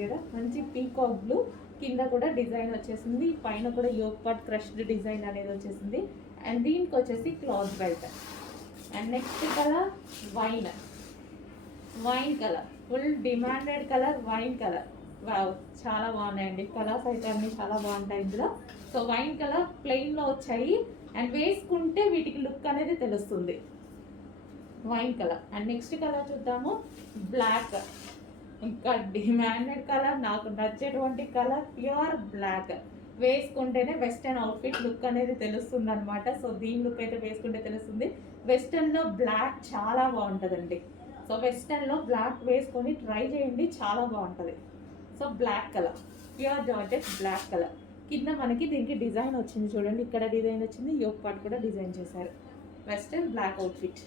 బాగుంది కదా, మంచి పీకాక్ బ్లూ, కింద కూడా డిజైన్ వచ్చేసింది, పైన కూడా యోక్ పార్ట్ క్రష్డ్ డిజైన్ అనేది వచ్చేసింది. అండ్ దీనికి వచ్చేసి cloth belt. And next colour wine colour, full demanded colour wine colour. Wow, చాలా బాగున్నాయండి కలర్స్ అయితే అన్నీ చాలా బాగుంటాయి ఇందులో. సో వైన్ కలర్ ప్లెయిన్లో వచ్చాయి అండ్ వేసుకుంటే వీటికి లుక్ అనేది తెలుస్తుంది. Wine colour. And next colour చూద్దాము, బ్లాక్. ఇంకా డిమాండెడ్ కలర్, నాకు నచ్చేటువంటి కలర్ ప్యూర్ బ్లాక్. వేసుకుంటేనే వెస్టర్న్ అవుట్ఫిట్ లుక్ అనేది తెలుస్తుంది అనమాట. సో దీని లుక్ అయితే వేసుకుంటే తెలుస్తుంది. వెస్టర్న్లో బ్లాక్ చాలా బాగుంటుందండి. సో వెస్టర్న్లో బ్లాక్ వేసుకొని ట్రై చేయండి, చాలా బాగుంటుంది. So black colour, pure georgette black colour. కింద మనకి దీనికి డిజైన్ వచ్చింది చూడండి, ఇక్కడ డిజైన్ వచ్చింది, యోక్ పార్ట్ కూడా డిజైన్ చేశారు. Western black outfit.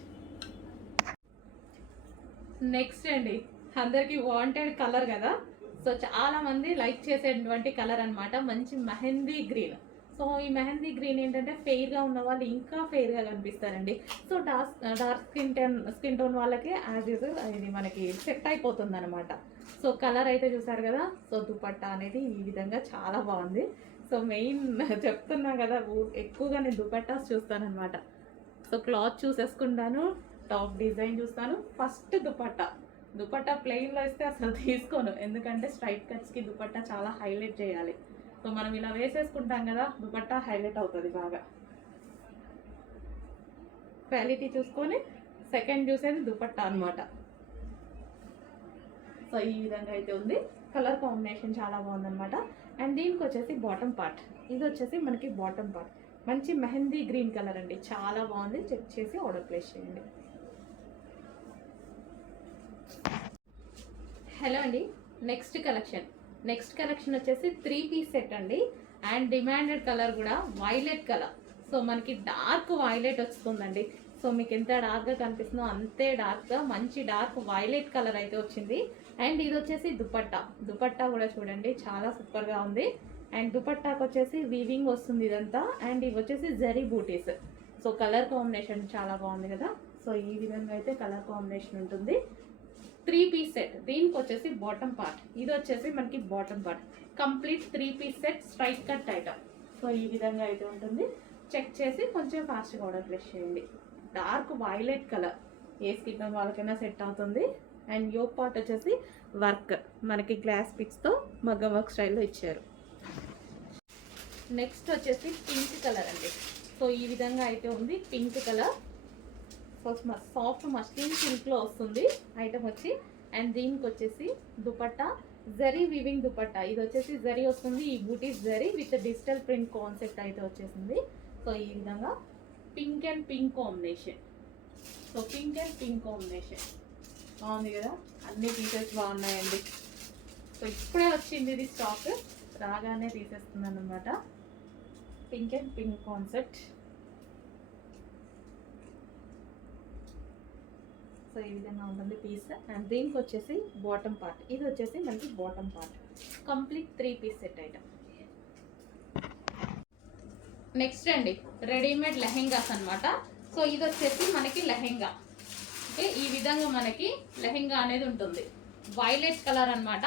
నెక్స్ట్ అండి, అందరికి వాంటెడ్ కలర్ కదా, సో చాలా మంది లైక్ చేసేటువంటి కలర్ అనమాట, మంచి మెహందీ గ్రీన్. సో ఈ మెహందీ గ్రీన్ ఏంటంటే ఫెయిర్గా ఉన్న వాళ్ళు ఇంకా ఫెయిర్గా కనిపిస్తారండి. సో డార్క్ స్కిన్ టోన్ వాళ్ళకి యాజ్ యూజువల్ ఇది మనకి సెట్ అయిపోతుంది అనమాట. సో కలర్ అయితే చూసారు కదా. సో దుపట్టా అనేది ఈ విధంగా చాలా బాగుంది. సో మెయిన్ చెప్తున్నా కదా, ఎక్కువగా నేను దుపట్టాస్ చూస్తానమాట. సో క్లాత్ చూసేసుకుంటాను, టాప్ డిజైన్ చూస్తాను, ఫస్ట్ దుపట్టా ప్లెయిన్లో ఇస్తే అసలు తీసుకోను, ఎందుకంటే స్ట్రైట్ కట్స్కి దుపట్టా చాలా హైలైట్ చేయాలి. సో మనం ఇలా వేసేసుకుంటాం కదా, దుపట్టా హైలైట్ అవుతుంది బాగా. క్వాలిటీ చూసుకొని సెకండ్ చూసేది దుపట్టా అనమాట. సో ఈ విధంగా అయితే ఉంది, కలర్ కాంబినేషన్ చాలా బాగుందన్నమాట. అండ్ దీనికి వచ్చేసి బాటమ్ పార్ట్, ఇది వచ్చేసి మనకి బాటమ్ పార్ట్, మంచి మెహందీ గ్రీన్ కలర్ అండి, చాలా బాగుంది. చెక్ చేసి ఆర్డర్ ప్లేస్ చేయండి. హలో అండి, నెక్స్ట్ కలెక్షన్ వచ్చేసి 3 పీస్ సెట్ అండి. అండ్ డిమాండెడ్ కలర్ కూడా వైలెట్ కలర్. సో మనకి డార్క్ వైలెట్ వస్తుందండి. సో మీకు ఎంత డార్క్గా కనిపిస్తుందో అంతే డార్క్గా మంచి డార్క్ వైలెట్ కలర్ అయితే వచ్చింది. అండ్ ఇది వచ్చేసి దుపట్టా కూడా చూడండి, చాలా సూపర్గా ఉంది. అండ్ దుపట్టాకు వచ్చేసి వీవింగ్ వస్తుంది ఇదంతా. అండ్ ఇవి వచ్చేసి జరీ బూటీస్. సో కలర్ కాంబినేషన్ చాలా బాగుంది కదా. సో ఈ విధంగా అయితే కలర్ కాంబినేషన్ ఉంటుంది. 3 పీస్ సెట్, దీనికి వచ్చేసి బాటమ్ పార్ట్, ఇది వచ్చేసి మనకి bottom part, complete 3 piece set straight cut item. So ఈ విధంగా అయితే ఉంటుంది. చెక్ చేసి కొంచెం ఫాస్ట్గా ఆర్డర్ ప్లేస్ చేయండి. డార్క్ వైలెట్ కలర్, ఏ స్కిన్ వాళ్ళకైనా సెట్ అవుతుంది. అండ్ యోక్ పార్ట్ వచ్చేసి వర్క్, మనకి గ్లాస్ పిక్స్తో మగ్గం వర్క్ స్టైల్లో ఇచ్చారు. నెక్స్ట్ వచ్చేసి పింక్ కలర్ అండి. సో ఈ విధంగా అయితే ఉంది pink colour. So soft muslin పింక్లో వస్తుంది ఐటమ్ వచ్చి. అండ్ దీనికి వచ్చేసి దుపట్టా జరీ వీవింగ్ దుపట్టా, ఇది వచ్చేసి జరీ వస్తుంది, ఈ butis zari with digital print concept అయితే వచ్చేసింది. సో ఈ విధంగా pink and pink combination. So pink and pink combination బాగుంది కదా, అన్ని పీసెస్ బాగున్నాయండి. సో ఇప్పుడే వచ్చింది ఇది స్టాక్, రాగానే తీసేస్తున్నాను అనమాట. Pink and pink concept. So ఈ విధంగా ఉంటుంది పీస్. అండ్ దీనికి వచ్చేసి బాటమ్ పార్ట్, ఇది వచ్చేసి మనకి bottom part, complete 3 piece set item. Next అండి, రెడీమేడ్ లెహెంగాస్ అనమాట. సో ఇది వచ్చేసి మనకి లెహెంగా. ఓకే, ఈ విధంగా మనకి లెహెంగా అనేది ఉంటుంది, వైలెట్ కలర్ అనమాట.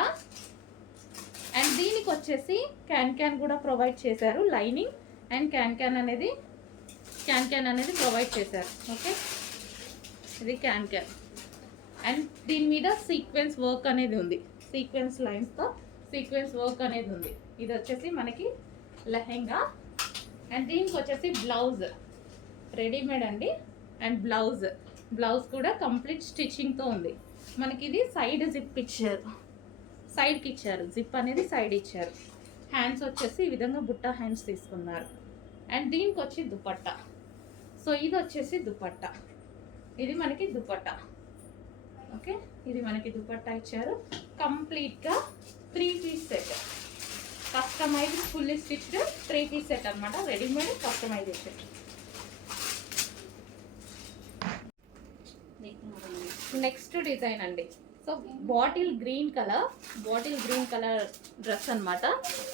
అండ్ దీనికి వచ్చేసి క్యాన్ కూడా ప్రొవైడ్ చేశారు, లైనింగ్ అండ్ క్యాన్ అనేది ప్రొవైడ్ చేశారు. ఓకే, ఇది క్యాన్. అండ్ దీని మీద సీక్వెన్స్ వర్క్ అనేది ఉంది, సీక్వెన్స్ లైన్స్తో సీక్వెన్స్ వర్క్ అనేది ఉంది. ఇది వచ్చేసి మనకి లెహెంగా. అండ్ దీనికి వచ్చేసి బ్లౌజ్, రెడీమేడ్ అండి. అండ్ బ్లౌజ్ కూడా కంప్లీట్ స్టిచ్చింగ్తో ఉంది. మనకి ఇది సైడ్ జిప్ ఇచ్చారు, సైడ్కి ఇచ్చారు, జిప్ అనేది సైడ్ ఇచ్చారు. హ్యాండ్స్ వచ్చేసి ఈ విధంగా బుట్ట హ్యాండ్స్ తీసుకున్నారు. అండ్ దీనికి వచ్చి దుపట్టా. సో ఇది వచ్చేసి దుపట్టా, ఇది మనకి దుపట్టా. ఓకే, ఇది మనకి దుపట్టా ఇచ్చారు. కంప్లీట్గా 3 piece set, customised fully stitched 3 piece set అనమాట, రెడీమేడ్ కస్టమైజేషన్. నెక్స్ట్ డిజైన్ అండి. So bottle green colour dress అనమాట.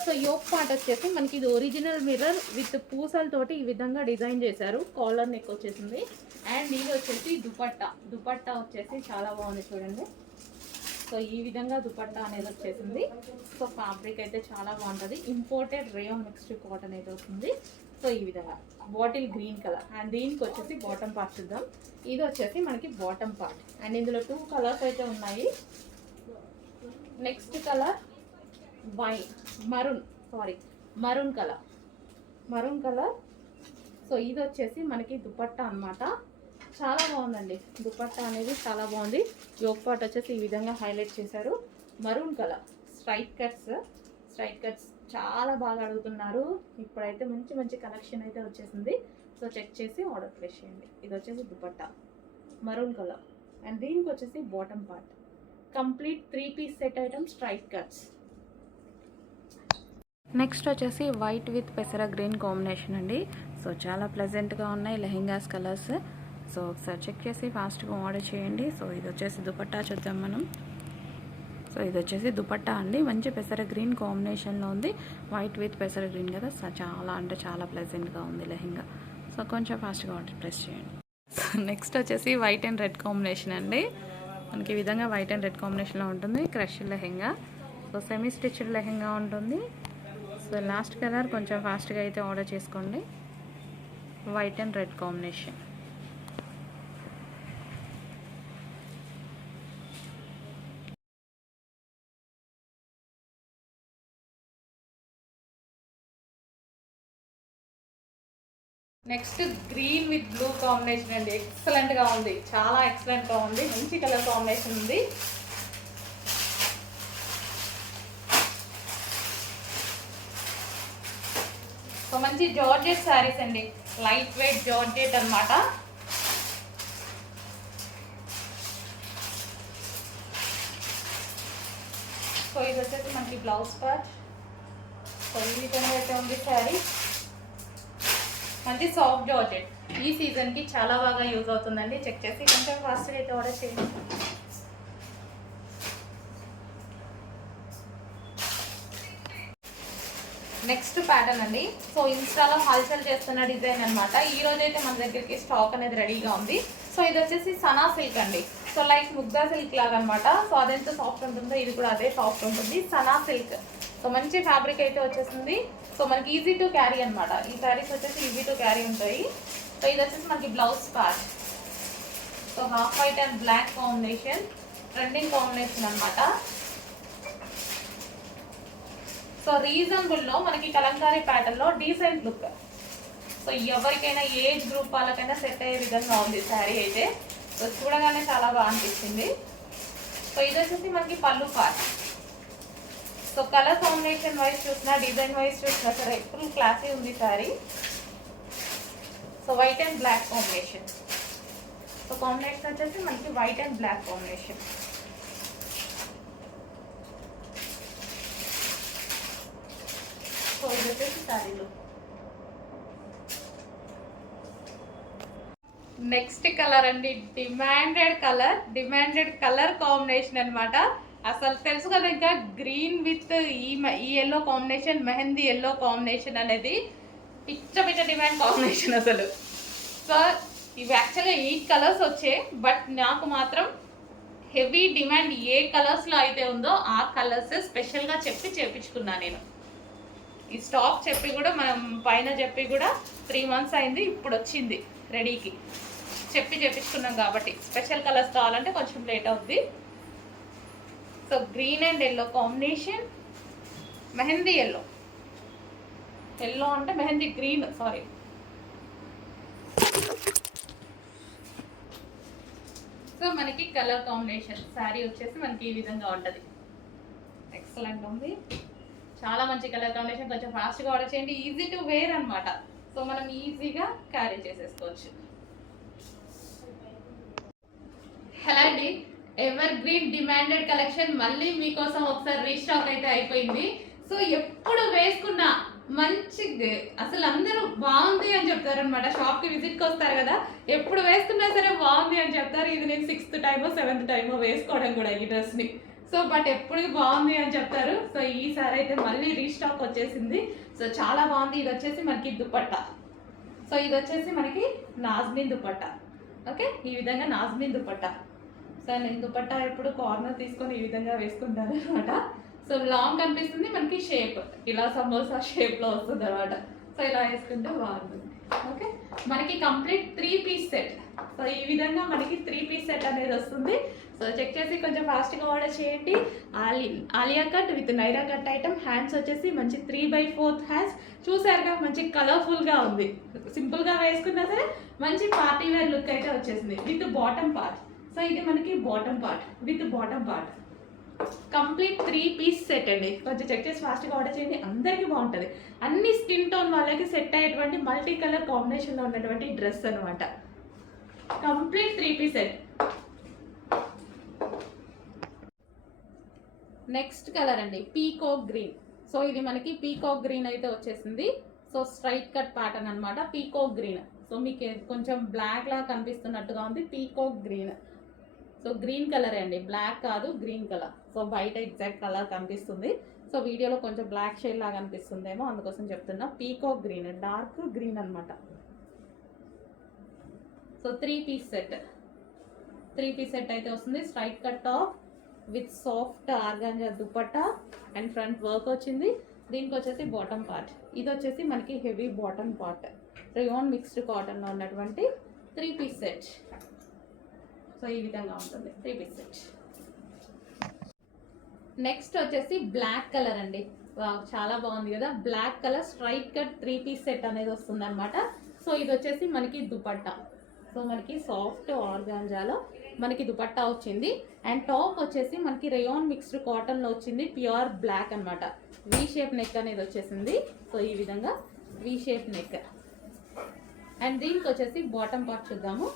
సో యోక్ పార్ట్ వచ్చేసి మనకి ఇది ఒరిజినల్ మిర్రర్ విత్ పూసలతోటి ఈ విధంగా డిజైన్ చేశారు, కాలర్ నెక్ వచ్చేసింది. అండ్ ఇది వచ్చేసి దుపట్టా వచ్చేసి చాలా బాగుంది చూడండి. సో ఈ విధంగా దుపట్టా అనేది వచ్చేసింది. సో ఫ్యాబ్రిక్ అయితే చాలా బాగుంటుంది. ఇంపోర్టెడ్ రేయాన్ మిక్స్డ్ కాటన్ అయితే వస్తుంది. సో ఈ విధంగా బాటిల్ గ్రీన్ కలర్ అండ్ దీనికి వచ్చేసి బాటమ్ పార్ట్ చూద్దాం. ఇది వచ్చేసి మనకి బాటమ్ పార్ట్ అండ్ ఇందులో 2 కలర్స్ అయితే ఉన్నాయి. Next colour maroon colour. So ఇది వచ్చేసి మనకి దుపట్టా అన్నమాట. చాలా బాగుందండి దుపట్టా అనేది, చాలా బాగుంది. యోక్ పార్ట్ వచ్చేసి ఈ విధంగా హైలైట్ చేశారు. మరూన్ కలర్ స్ట్రైట్ కట్స్ చాలా బాగా అడుగుతున్నారు. ఇప్పుడైతే మంచి మంచి కలెక్షన్ అయితే వచ్చేసింది. సో చెక్ చేసి ఆర్డర్ ప్లేస్ చేయండి. ఇది వచ్చేసి దుపట్టా మరూన్ కలర్ అండ్ దీనికి వచ్చేసి bottom part. Complete 3 piece set item straight cuts. Next వచ్చేసి వైట్ విత్ పెసర గ్రీన్ కాంబినేషన్ అండి. సో చాలా ప్లెజెంట్గా ఉన్నాయి లెహెంగాస్ కలర్స్. సో ఒకసారి చెక్ చేసి ఫాస్ట్గా ఆర్డర్ చేయండి. సో ఇది వచ్చేసి దుపట్టా చూద్దాం మనం. సో ఇది వచ్చేసి దుపట్టా అండి, మంచి పెసర గ్రీన్ కాంబినేషన్లో ఉంది. వైట్ విత్ పెసర గ్రీన్ కదా, సో చాలా అంటే చాలా ప్లెజెంట్గా ఉంది లెహెంగా. సో కొంచెం ఫాస్ట్గా ఆర్డర్ ప్రెస్ చేయండి. సో నెక్స్ట్ వచ్చేసి వైట్ అండ్ రెడ్ కాంబినేషన్ అండి. మనకి ఈ విధంగా వైట్ అండ్ రెడ్ కాంబినేషన్లో ఉంటుంది. Crush lehenga, so semi stitched lehenga ఉంటుంది. సో లాస్ట్ కలర్ కొంచెం ఫాస్ట్గా అయితే ఆర్డర్ చేసుకోండి. White and red combination. Next green with blue combination అండి. ఎక్సలెంట్గా ఉంది, చాలా ఎక్సలెంట్గా ఉంది. మంచి కలర్ కాంబినేషన్ ఉంది. సో మంచి జార్జెట్ శారీస్ అండి, లైట్ వెయిట్ జార్జెట్ అన్నమాట. సో ఇది వచ్చేసి మనకి బ్లౌజ్ పార్ట్. సో ఈ విధంగా అయితే ఉంది శారీ. మంచి సాఫ్ట్ జార్జెట్, ఈ సీజన్కి చాలా బాగా యూజ్ అవుతుందండి. చెక్ చేసి కొంచెం ఫాస్ట్గా అయితే ఆర్డర్ చేయండి. నెక్స్ట్ ప్యాటర్న్ అండి. సో ఇన్స్టాలో హల్చల్ చేస్తున్న డిజైన్ అనమాట. ఈ రోజు అయితే మన దగ్గరికి స్టాక్ అనేది రెడీగా ఉంది. సో ఇది వచ్చేసి సనా సిల్క్ అండి. సో లైక్ ముగ్దా సిల్క్ లాగా అనమాట. సో అదెంత సాఫ్ట్ ఉంటుందో ఇది కూడా అదే సాఫ్ట్ ఉంటుంది. సనా సిల్క్. సో మంచి ఫ్యాబ్రిక్ అయితే వచ్చేసింది. సో మనకి ఈజీ టు క్యారీ అనమాట. ఈ శారీస్ వచ్చేసి ఈజీ టు క్యారీ ఉంటాయి. సో ఇది వచ్చేసి మనకి blouse part. So half white and black combination, trending combination అనమాట. సో రీజనబుల్లో మనకి కలంకారీ ప్యాటర్న్లో డీసెంట్ లుక్. సో ఎవరికైనా ఏజ్ గ్రూప్ వాళ్ళకైనా సెట్ అయ్యే విధంగా ఉంది శారీ అయితే. సో చూడగానే చాలా బాగా అనిపిస్తుంది. సో ఇది వచ్చేసి మనకి pallu part. So colour combination wise చూసినా, డిజైన్ వైజ్ చూసినా సరే ఫుల్ క్లాసీ ఉంది sari. So white and black combination. So combination వచ్చేసి మనకి white and black combination. So ఇది వచ్చేసి శారీలో నెక్స్ట్ కలర్ అండి. డిమాండెడ్ కలర్ కాంబినేషన్ అనమాట. అసలు తెలుసు కదా, ఇంకా గ్రీన్ విత్ ఈ yellow combination, mehndi yellow combination అనేది పిచ్చ డిమాండ్ కాంబినేషన్ అసలు. సో ఇవి యాక్చువల్గా 8 కలర్స్ వచ్చాయి, బట్ నాకు మాత్రం హెవీ డిమాండ్ ఏ కలర్స్లో అయితే ఉందో ఆ కలర్స్ స్పెషల్గా చెప్పి చేయించుకున్నా నేను. ఈ స్టాక్ చెప్పి కూడా మనం పైన చెప్పి కూడా 3 months అయింది, ఇప్పుడు వచ్చింది రెడీకి. చెప్పి చేయించుకున్నాం కాబట్టి స్పెషల్ కలర్స్ కావాలంటే కొంచెం లేట్ అవుద్ది. So green and yellow combination, mehndi yellow అంటే మెహందీ గ్రీన్, సారీ. సో మనకి కలర్ కాంబినేషన్ శారీ వచ్చేసి మనకి ఈ విధంగా ఉంటుంది. ఎక్సలెంట్ ఉంది, చాలా మంచి కలర్ కాంబినేషన్. కొంచెం ఫాస్ట్గా ఆర్డర్ చేయండి. ఈజీ టు వేర్ అనమాట. సో మనం ఈజీగా క్యారీ చేసేసుకోవచ్చు. హలో అండి, ఎవర్ గ్రీన్ డిమాండెడ్ కలెక్షన్ మళ్ళీ మీకోసం ఒకసారి రీస్టాక్ అయితే అయిపోయింది. సో ఎప్పుడు వేసుకున్నా మంచి, అసలు అందరూ బాగుంది అని చెప్తారు అనమాట. షాప్కి విజిట్కి వస్తారు కదా, ఎప్పుడు వేసుకున్నా సరే బాగుంది అని చెప్తారు. ఇది నేను 6th టైమో 7th టైమో వేసుకోవడం కూడా ఈ డ్రెస్ని. సో బట్ ఎప్పుడు బాగుంది అని చెప్తారు. సో ఈసారి అయితే మళ్ళీ రీస్టాక్ వచ్చేసింది. సో చాలా బాగుంది. ఇది వచ్చేసి మనకి దుపట్టా. సో ఇది వచ్చేసి మనకి నాజ్మిన్ దుపట్టా. ఓకే, ఈ విధంగా నాజ్మిన్ దుపట్టా. సో నేను దుపట్టా ఎప్పుడు కార్నర్ తీసుకొని ఈ విధంగా వేసుకుంటాను అనమాట. సో లాంగ్ కనిపిస్తుంది, మనకి షేప్ ఇలా సమోసా షేప్లో వస్తుంది అనమాట. సో ఇలా వేసుకుంటే బాగుంటుంది. ఓకే, మనకి కంప్లీట్ 3 పీస్ సెట్. సో ఈ విధంగా మనకి 3 పీస్ సెట్ అనేది వస్తుంది. సో చెక్ చేసి కొంచెం ఫాస్ట్గా ఆర్డర్ చేయండి. Alia cut with Naira cut item. Hands వచ్చేసి మంచి 3/4 హ్యాండ్స్. చూసారుగా మంచి కలర్ఫుల్గా ఉంది. సింపుల్గా వేసుకున్నా సరే మంచి పార్టీ వేర్ లుక్ అయితే వచ్చేసింది విత్ బాటమ్ పార్ట్. సో ఇది మనకి bottom part with bottom part. Complete 3 piece set అండి. కొంచెం చెక్ చేసి ఫాస్ట్గా ఆర్డర్ చేయండి, అందరికీ బాగుంటుంది. అన్ని స్కిన్ టోన్ వాళ్ళకి సెట్ అయ్యేటువంటి మల్టీ కలర్ కాంబినేషన్లో ఉన్నటువంటి డ్రెస్ అనమాట. Complete 3 piece set. Next colour అండి పీకాక్ గ్రీన్. సో ఇది మనకి పీకాక్ గ్రీన్ అయితే వచ్చేసింది. సో స్ట్రైట్ కట్ ప్యాటర్న్ అనమాట పీకాక్ గ్రీన్. సో మీకు కొంచెం బ్లాక్ లా కనిపిస్తున్నట్టుగా ఉంది peacock green. So green colour అండి, బ్లాక్ కాదు గ్రీన్ కలర్. సో బయట ఎగ్జాక్ట్ కలర్ కనిపిస్తుంది. సో వీడియోలో కొంచెం బ్లాక్ షేడ్ లాగా అనిపిస్తుందేమో, అందుకోసం చెప్తున్నా. పీకాక్ గ్రీన్, డార్క్ గ్రీన్ అనమాట. So 3 piece set. 3 piece set అయితే వస్తుంది. Straight cut top with soft organza dupatta and front work వచ్చింది. దీనికి వచ్చేసి బాటమ్ పార్ట్. ఇది వచ్చేసి మనకి heavy bottom part. Rayon mixed కాటన్లో ఉన్నటువంటి 3 పీస్ సెట్. సో ఈ విధంగా ఉంటుంది 3 పీస్ సెట్. నెక్స్ట్ వచ్చేసి బ్లాక్ కలర్ అండి. చాలా బాగుంది కదా, black colour straight cut 3 piece set అనేది వస్తుంది అనమాట. సో ఇది వచ్చేసి మనకి దుపట్టా. సో మనకి సాఫ్ట్ ఆర్గాంజాలో మనకి దుపట్టా వచ్చింది. అండ్ టాప్ వచ్చేసి మనకి రేయాన్ మిక్స్డ్ కాటన్లో వచ్చింది. ప్యూర్ బ్లాక్ అనమాట. వీ షేప్ నెక్ అనేది వచ్చేసింది. సో ఈ విధంగా వీ షేప్ నెక్. అండ్ దీనికి వచ్చేసి బాటమ్ పార్ట్ చూద్దాము.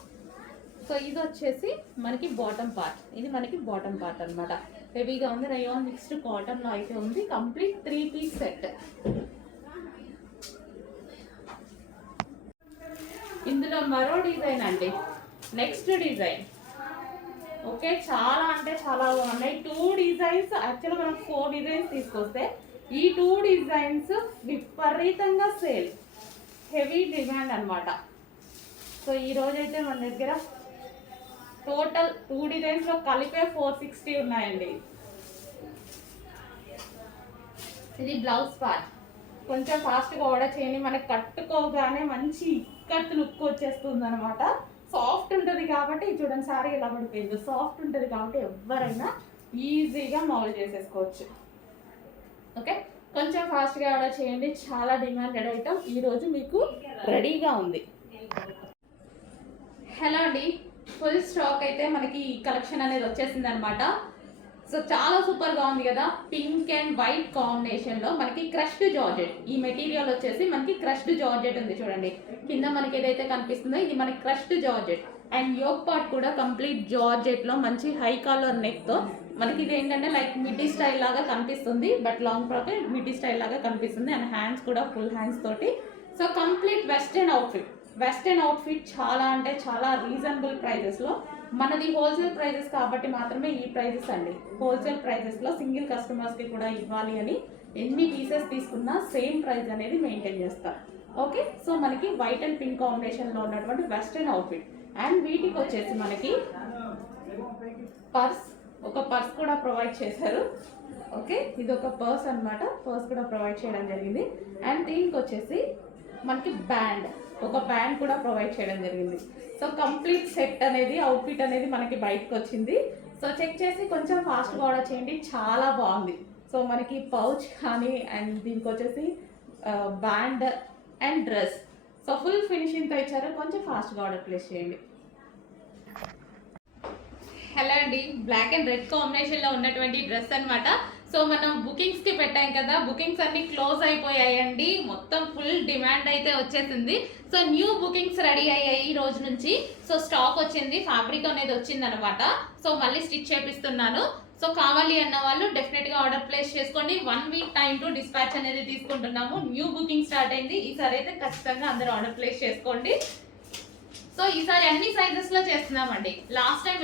సో ఇది వచ్చేసి మనకి బాటమ్ పార్ట్. ఇది మనకి బాటమ్ పార్ట్ అనమాట. హెవీగా ఉంది, రేయాన్ మిక్స్డ్ కాటన్లో అయితే ఉంది. Complete 3 piece set. ఇందులో మరో డిజైన్ అండి, నెక్స్ట్ డిజైన్. ఓకే, చాలా అంటే చాలా బాగున్నాయి. 2 డిజైన్స్. యాక్చువల్గా మనం 4 డిజైన్స్ తీసుకొస్తే ఈ 2 డిజైన్స్ విపరీతంగా సేల్, హెవీ డిమాండ్ అనమాట. సో ఈ రోజైతే మన దగ్గర టోటల్ 2 డిజైన్స్లో కలిపే 460 ఉన్నాయండి. ఇది బ్లౌజ్ పార్ట్. కొంచెం ఫాస్ట్గా ఆర్డర్ చేయండి, మనకి కట్టుకోగానే మంచి ఇక్కత్ లుక్ వచ్చేస్తుంది అనమాట. సాఫ్ట్ ఉంటుంది కాబట్టి చూడండి, సారీ ఎలా పడిపోయింది. సాఫ్ట్ ఉంటుంది కాబట్టి ఎవరైనా ఈజీగా మౌల్డ్ చేసేసుకోవచ్చు. ఓకే, కొంచెం ఫాస్ట్గా ఆర్డర్ చేయండి. చాలా డిమాండెడ్ ఐటమ్ ఈరోజు మీకు రెడీగా ఉంది. హలో అండి, ఫుల్ స్టాక్ అయితే మనకి ఈ కలెక్షన్ అనేది వచ్చేసింది అనమాట. సో చాలా సూపర్గా ఉంది కదా, పింక్ అండ్ వైట్ కాంబినేషన్లో మనకి క్రష్డ్ జార్జెట్. ఈ మెటీరియల్ వచ్చేసి మనకి క్రష్డ్ జార్జెట్ ఉంది చూడండి. కింద మనకి ఏదైతే కనిపిస్తుందో ఇది మనకి crushed georgette. And yoke part కూడా కంప్లీట్ జార్జెట్లో మంచి హై కాలర్ నెక్తో మనకి ఇది ఏంటంటే లైక్ మిడ్డీ స్టైల్ లాగా కనిపిస్తుంది. But long frock middy style లాగా కనిపిస్తుంది. అండ్ హ్యాండ్స్ కూడా ఫుల్ హ్యాండ్స్ తోటి. So complete western outfit. Western outfit చాలా అంటే చాలా రీజనబుల్ ప్రైజెస్లో. మనది హోల్సేల్ ప్రైజెస్ కాబట్టి మాత్రమే ఈ ప్రైజెస్ అండి. హోల్సేల్ ప్రైజెస్లో సింగిల్ కస్టమర్స్కి కూడా ఇవ్వాలి అని ఎన్ని పీసెస్ తీసుకున్నా సేమ్ ప్రైస్ అనేది మెయింటైన్ చేస్తాం. ఓకే, సో మనకి వైట్ అండ్ పింక్ కాంబినేషన్లో ఉన్నటువంటి వెస్టర్న్ అవుట్ఫిట్. అండ్ వీటికి వచ్చేసి మనకి పర్స్, ఒక పర్స్ కూడా ప్రొవైడ్ చేశారు. ఓకే, ఇది ఒక పర్స్ అనమాట. పర్స్ కూడా ప్రొవైడ్ చేయడం జరిగింది. అండ్ దీనికి వచ్చేసి మనకి బ్యాండ్, ఒక బ్యాండ్ కూడా ప్రొవైడ్ చేయడం జరిగింది. సో కంప్లీట్ సెట్ అనేది, అవుట్ఫిట్ అనేది మనకి బయటకు వచ్చింది. సో చెక్ చేసి కొంచెం ఫాస్ట్గా ఆర్డర్ చేయండి, చాలా బాగుంది. సో మనకి పౌచ్ కానీ అండ్ దీనికి వచ్చేసి band and dress. So full ఫినిషింగ్తో ఇచ్చారు, కొంచెం ఫాస్ట్గా ఆర్డర్ ప్లేస్ చేయండి. హలో అండి, బ్లాక్ అండ్ రెడ్ కాంబినేషన్లో ఉన్నటువంటి డ్రెస్ అనమాట. సో మనం బుకింగ్స్కి పెట్టాం కదా, బుకింగ్స్ అన్ని క్లోజ్ అయిపోయాయండి. మొత్తం ఫుల్ డిమాండ్ అయితే వచ్చేసింది. సో న్యూ బుకింగ్స్ రెడీ అయ్యాయి ఈ రోజు నుంచి. సో స్టాక్ వచ్చింది, ఫ్యాబ్రిక్ అనేది వచ్చింది అనమాట. సో మళ్ళీ స్టిచ్ చేపిస్తున్నాను. సో కావాలి అన్న వాళ్ళు డెఫినెట్గా ఆర్డర్ ప్లేస్ చేసుకోండి. 1 వీక్ టైం టు డిస్పాచ్ అనేది తీసుకుంటున్నాము. న్యూ బుకింగ్ స్టార్ట్ అయింది. ఈసారి అయితే ఖచ్చితంగా అందరూ ఆర్డర్ ప్లేస్ చేసుకోండి. సో ఈసారి అన్ని సైజెస్లో చేస్తున్నామండి. లాస్ట్ టైం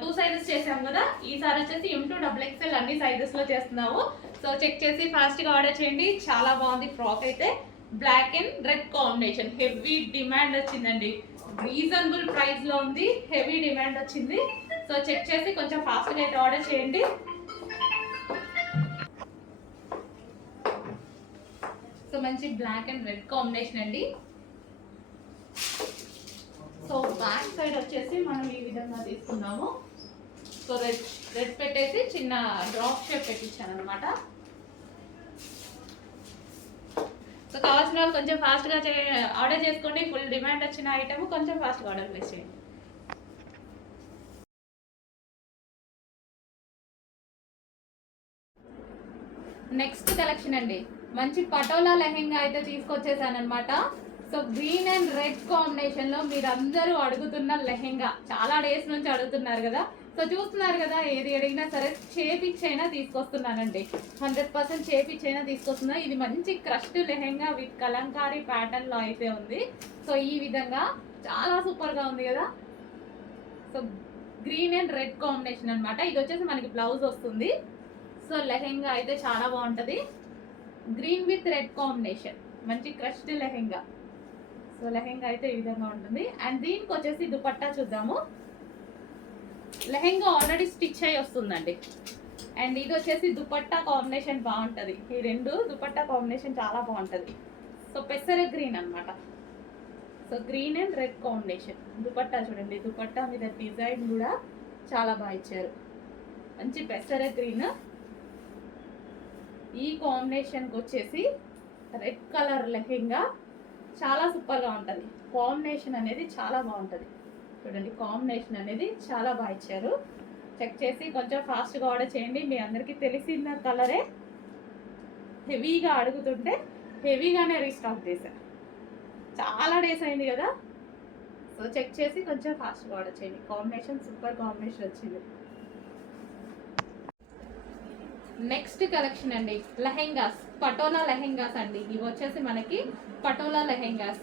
2 సైజెస్ చేసాం కదా, ఈసారి వచ్చేసి M2 XXL అన్ని సైజెస్లో చేస్తున్నాము. సో చెక్ చేసి ఫాస్ట్గా ఆర్డర్ చేయండి. చాలా బాగుంది ఫ్రాక్ అయితే. Black and red combination, heavy demand వచ్చిందండి. రీజనబుల్ ప్రైస్లో ఉంది, హెవీ డిమాండ్ వచ్చింది. సో చెక్ చేసి కొంచెం ఫాస్ట్గా అయితే ఆర్డర్ చేయండి. సో మంచి బ్లాక్ అండ్ రెడ్ కాంబినేషన్ అండి. సో బ్యాక్ సైడ్ వచ్చేసి మనం ఈ విధంగా తీసుకున్నాము. సో రెడ్ పెట్టేసి చిన్న డ్రాప్ షేప్ పెట్టించాను అనమాట. సో కావాల్సిన వాళ్ళు కొంచెం ఫాస్ట్గా ఆర్డర్ చేసుకోండి. ఫుల్ డిమాండ్ వచ్చిన ఐటమ్ కొంచెం ఫాస్ట్గా ఆర్డర్ ప్లేస్ చేయండి. నెక్స్ట్ కలెక్షన్ అండి, మంచి పటోలా లెహెంగా అయితే తీసుకొచ్చేసాను అనమాట. So green and red combination లో మీరందరూ అడుగుతున్న లెహెంగా, చాలా డేస్ నుంచి అడుగుతున్నారు కదా. సో చూస్తున్నారు కదా, ఏది అడిగినా సరే చేపిచ్చైనా తీసుకొస్తున్నానండి. 100% చేపిచ్చైనా తీసుకొస్తున్నా. ఇది మంచి crushed lehenga with Kalamkari pattern లో అయితే ఉంది. సో ఈ విధంగా చాలా సూపర్ గా ఉంది కదా. So green and red combination అనమాట. ఇది వచ్చేసి మనకి బ్లౌజ్ వస్తుంది. సో లెహెంగా అయితే చాలా బాగుంటుంది. గ్రీన్ విత్ రెడ్ కాంబినేషన్, మంచి క్రష్డ్ లెహెంగా. సో లెహెంగా అయితే ఈ విధంగా ఉంటుంది. అండ్ దీనికి వచ్చేసి దుపట్టా చూద్దాము. లెహెంగా ఆల్రెడీ స్టిచ్ అయ్యి వస్తుందండి. అండ్ ఇది వచ్చేసి దుపట్టా కాంబినేషన్ బాగుంటుంది. ఈ రెండు దుపట్టా కాంబినేషన్ చాలా బాగుంటుంది. సో పెసర గ్రీన్ అనమాట. So green and red combination. Dupatta చూడండి, దుపట్టా మీద డిజైన్ కూడా చాలా బాగా ఇచ్చారు. మంచి పెసర గ్రీన్. ఈ కాంబినేషన్కి వచ్చేసి రెడ్ కలర్ లెహెంగా చాలా సూపర్గా ఉంటుంది. కాంబినేషన్ అనేది చాలా బాగుంటుంది. చూడండి, కాంబినేషన్ అనేది చాలా బాగా ఇచ్చారు. చెక్ చేసి కొంచెం ఫాస్ట్గా ఆర్డర్ చేయండి. మీ అందరికీ తెలిసిన కలరే, హెవీగా అడుగుతుంటే హెవీగానే రీస్టాక్ చేశారు. చాలా డేస్ అయింది కదా. సో చెక్ చేసి కొంచెం ఫాస్ట్గా ఆర్డర్ చేయండి. కాంబినేషన్ సూపర్ కాంబినేషన్ వచ్చింది. నెక్స్ట్ కలెక్షన్ అండి, లెహెంగాస్, పటోలా లెహెంగాస్ అండి. ఇవి వచ్చేసి మనకి పటోలా లెహెంగాస్.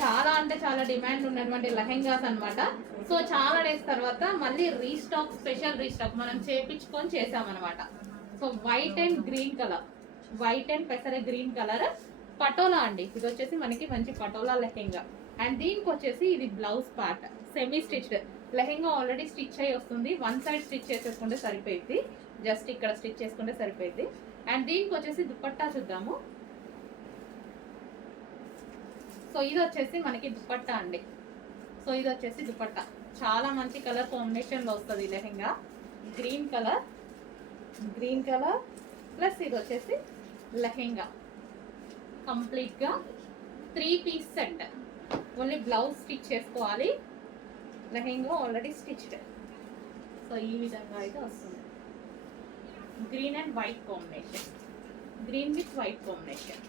చాలా అంటే చాలా డిమాండ్ ఉన్నటువంటి లెహెంగాస్ అనమాట. సో చాలా డేస్ తర్వాత మళ్ళీ రీస్టాక్, స్పెషల్ రీస్టాక్ మనం చేపించుకొని చేసామన్నమాట. So white and green colour, white and పెసర గ్రీన్ కలర్ పటోలా అండి. ఇది వచ్చేసి మనకి మంచి పటోలా లెహెంగా. అండ్ దీనికి వచ్చేసి ఇది blouse part, semi stitched. Lehenga already stitch అయ్యి వస్తుంది. వన్ సైడ్ స్టిచ్ చేసేసుకుంటే సరిపోయింది. జస్ట్ ఇక్కడ స్టిచ్ చేసుకుంటే సరిపోయింది. అండ్ దీనికి వచ్చేసి దుపట్టా చూద్దాము. సో ఇది వచ్చేసి మనకి దుపట్టా అండి. సో ఇది వచ్చేసి దుపట్టా చాలా మంచి కలర్ కాంబినేషన్లో వస్తుంది lehenga. Green colour, green colour plus ఇది వచ్చేసి లెహెంగా. కంప్లీట్గా 3 piece set. Only blouse stitch చేసుకోవాలి. Lehenga already stitched. సో ఈ విధంగా అయితే వస్తుంది. Green and white combination, green with white combination.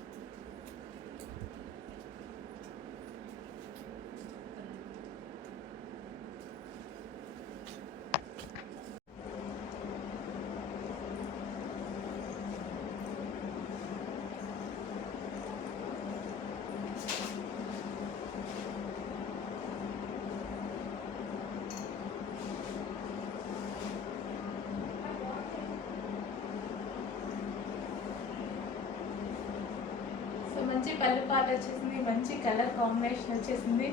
మంచి పళ్ళు పాట వచ్చేసింది. మంచి కలర్ కాంబినేషన్ వచ్చేసింది.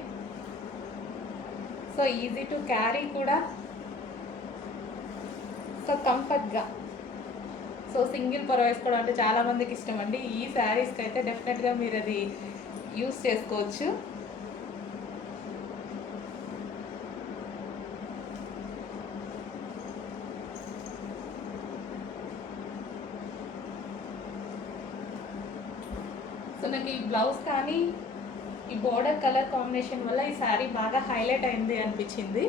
సో ఈజీ టు క్యారీ కూడా. సో కంఫర్ట్గా. సో సింగిల్ పొర వేసుకోవడం అంటే చాలా మందికి ఇష్టం అండి. ఈ శారీస్కి అయితే డెఫినెట్గా మీరు అది యూస్ చేసుకోవచ్చు. సో నాకు ఈ బ్లౌజ్ కానీ ఈ బోర్డర్ కలర్ కాంబినేషన్ వల్ల ఈ శారీ బాగా హైలైట్ అయింది అనిపించింది.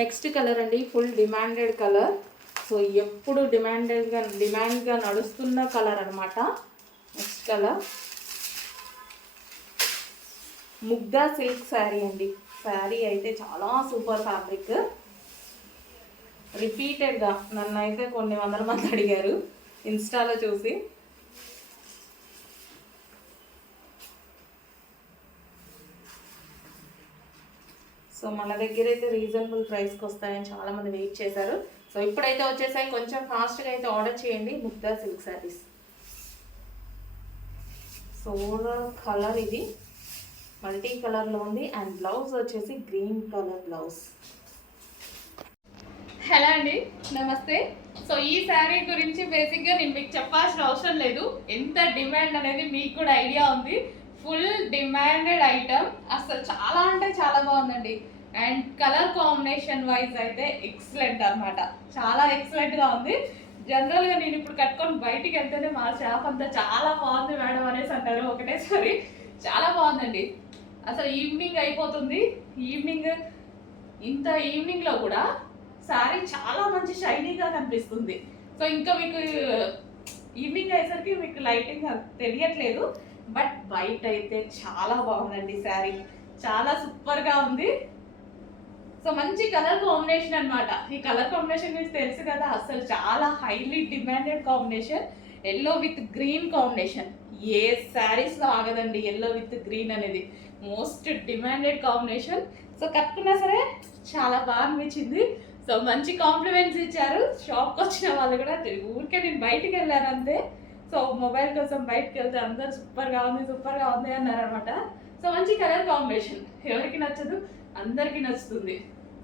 నెక్స్ట్ కలర్ అండి, ఫుల్ డిమాండెడ్ కలర్. సో ఎప్పుడు డిమాండ్గా నడుస్తున్న కలర్ అనమాట. నెక్స్ట్ కలర్ ముగ్ధా సిల్క్ శారీ అండి. శారీ అయితే చాలా సూపర్ ఫ్యాబ్రిక్. రిపీటెడ్గా నన్ను అయితే కొన్ని వందల మంది అడిగారు ఇన్స్టాలో చూసి. సో మన దగ్గర అయితే రీజనబుల్ ప్రైస్కి వస్తాయని చాలామంది వెయిట్ చేశారు. సో ఇప్పుడైతే వచ్చేసాయి, కొంచెం ఫాస్ట్గా అయితే ఆర్డర్ చేయండి. ముగ్ధా సిల్క్ శారీస్. సో కలర్ ఇది మల్టీ కలర్లో ఉంది అండ్ బ్లౌజ్ వచ్చేసి గ్రీన్ కలర్ బ్లౌజ్. హలో అండి, నమస్తే. సో ఈ శారీ గురించి బేసిక్గా నేను మీకు చెప్పాల్సిన అవసరం లేదు, ఎంత డిమాండ్ అనేది మీకు కూడా ఐడియా ఉంది. ఫుల్ డిమాండెడ్ ఐటమ్, అసలు చాలా అంటే చాలా బాగుందండి. అండ్ కలర్ కాంబినేషన్ వైజ్ అయితే ఎక్సలెంట్ అనమాట, చాలా ఎక్సలెంట్గా ఉంది. జనరల్గా నేను ఇప్పుడు కట్టుకొని బయటికి వెళ్తేనే మా షాప్ అంతా చాలా బాగుంది మేడం అనేసి అంటారు ఒకటేసారి. చాలా బాగుందండి, అసలు ఈవినింగ్ అయిపోతుంది. ఈవినింగ్లో కూడా శారీ చాలా మంచి షైనీగా కనిపిస్తుంది. సో ఇంకా మీకు ఈవినింగ్ అయ్యేసరికి మీకు లైటింగ్ తెలియట్లేదు, బట్ బయట అయితే చాలా బాగుందండి శారీ, చాలా సూపర్గా ఉంది. సో మంచి కలర్ కాంబినేషన్ అనమాట. ఈ కలర్ కాంబినేషన్ గురించి తెలుసు కదా, అసలు చాలా highly demanded combination. Yellow with green combination ఏ శారీస్లో ఆగదండి. ఎల్లో విత్ గ్రీన్ అనేది మోస్ట్ డిమాండెడ్ కాంబినేషన్. సో కట్టుకున్నా సరే చాలా బాగా అనిపించింది. సో మంచి కాంప్లిమెంట్స్ ఇచ్చారు షాప్కి వచ్చిన వాళ్ళు కూడా. ఊరికే నేను బయటికి వెళ్ళాను అంతే. సో మొబైల్ కోసం బయటకు వెళ్తే అందరు సూపర్గా ఉంది అన్నారు అనమాట. సో మంచి కలర్ కాంబినేషన్, ఎవరికి నచ్చదు, అందరికీ నచ్చుతుంది.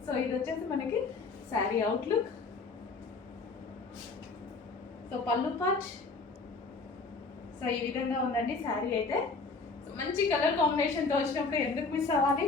సో ఇది వచ్చేసి మనకి శారీ అవుట్లుక్. సో పళ్ళు పార్ట్ సో ఈ విధంగా ఉందండి శారీ అయితే. సో మంచి కలర్ కాంబినేషన్తో వచ్చినప్పుడు ఎందుకు మిస్ అవ్వాలి.